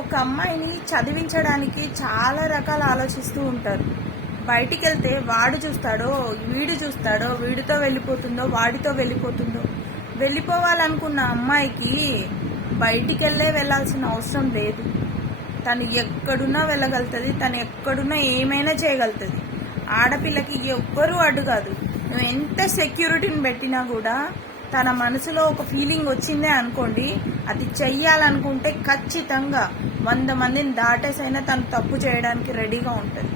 ఒక అమ్మాయిని చదివించడానికి చాలా రకాల ఆలోచిస్తూ ఉంటారు. బయటికి వెళ్తే వాడు చూస్తాడో, వీడు చూస్తాడో, వీడితో వెళ్ళిపోతుందో, వాడితో వెళ్ళిపోతుందో. వెళ్ళిపోవాలనుకున్న అమ్మాయికి బయటికి వెళ్ళాల్సిన అవసరం లేదు. తను ఎక్కడున్నా వెళ్ళగలుగుతుంది, తను ఎక్కడున్నా ఏమైనా చేయగలుగుతుంది. ఆడపిల్లకి ఎవ్వరూ అడ్డు కాదు. నువ్వు ఎంత సెక్యూరిటీని పెట్టినా కూడా తన మనసులో ఒక ఫీలింగ్ వచ్చిందే అనుకోండి, అది చెయ్యాలనుకుంటే ఖచ్చితంగా 100 మందిని దాటేసైనా తను తప్పు చేయడానికి రెడీగా ఉంటుంది.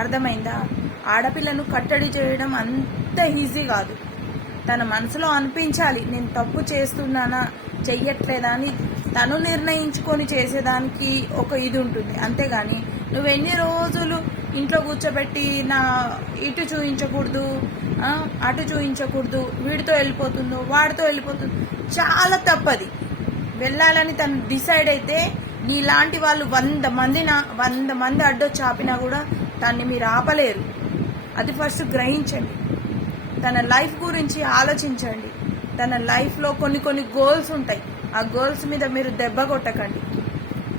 అర్థమైందా? ఆడపిల్లను కట్టడి చేయడం అంత ఈజీ కాదు. తన మనసులో అనిపించాలి, నేను తప్పు చేస్తున్నానా చెయ్యట్లేదా అని తను నిర్ణయించుకొని చేసేదానికి ఒక ఇది ఉంటుంది. అంతేగాని నువ్వు ఎన్ని రోజులు ఇంట్లో కూర్చోబెట్టి నా ఇటు చూయించకూడదు, అటు చూయించకూడదు, వీడితో వెళ్ళిపోతుందో వాడితో వెళ్ళిపోతుందో, చాలా తప్పది. వెళ్ళాలని తను డిసైడ్ అయితే నీలాంటి వాళ్ళు 100 మంది అడ్డొచ్చి ఆపినా కూడా దాన్ని మీరు ఆపలేరు. అది ఫస్ట్ గ్రహించండి. తన లైఫ్ గురించి ఆలోచించండి. తన లైఫ్లో కొన్ని గోల్స్ ఉంటాయి. ఆ గోల్స్ మీద మీరు దెబ్బ కొట్టకండి.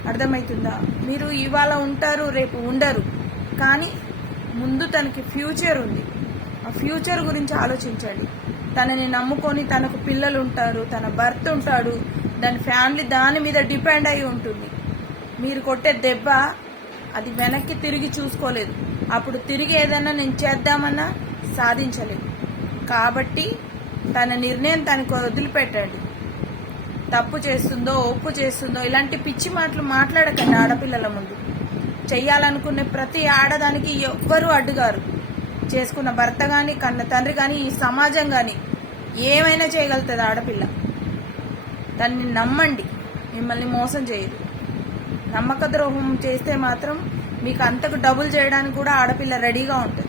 అర్థమవుతుందా? మీరు ఇవాళ ఉంటారు, రేపు ఉండరు. కానీ ముందు తనకి ఫ్యూచర్ ఉంది. ఆ ఫ్యూచర్ గురించి ఆలోచించండి. తనని నమ్ముకొని తనకు పిల్లలు ఉంటారు, తన భర్త ఉంటాడు, దాని ఫ్యామిలీ దాని మీద డిపెండ్ అయి ఉంటుంది. మీరు కొట్టే దెబ్బ అది వెనక్కి తిరిగి చూసుకోలేదు. అప్పుడు తిరిగి ఏదైనా నేను చేద్దామన్నా సాధించలేదు. కాబట్టి తన నిర్ణయం తనకు వదిలిపెట్టండి. తప్పు చేస్తుందో ఒప్పు చేస్తుందో ఇలాంటి పిచ్చి మాటలు మాట్లాడకండి ఆడపిల్లల ముందు. చెయ్యాలనుకునే ప్రతి ఆడదానికి ఎవ్వరూ అడ్డుగారు. చేసుకున్న భర్త కానీ, కన్న తండ్రి కానీ, ఈ సమాజం కానీ ఏమైనా చేయగలుగుతుంది ఆడపిల్ల. దాన్ని నమ్మండి, మిమ్మల్ని మోసం చేయదు. నమ్మక ద్రోహం చేస్తే మాత్రం మీకు అంతకు డబుల్ చేయడానికి కూడా ఆడపిల్ల రెడీగా ఉంటుంది.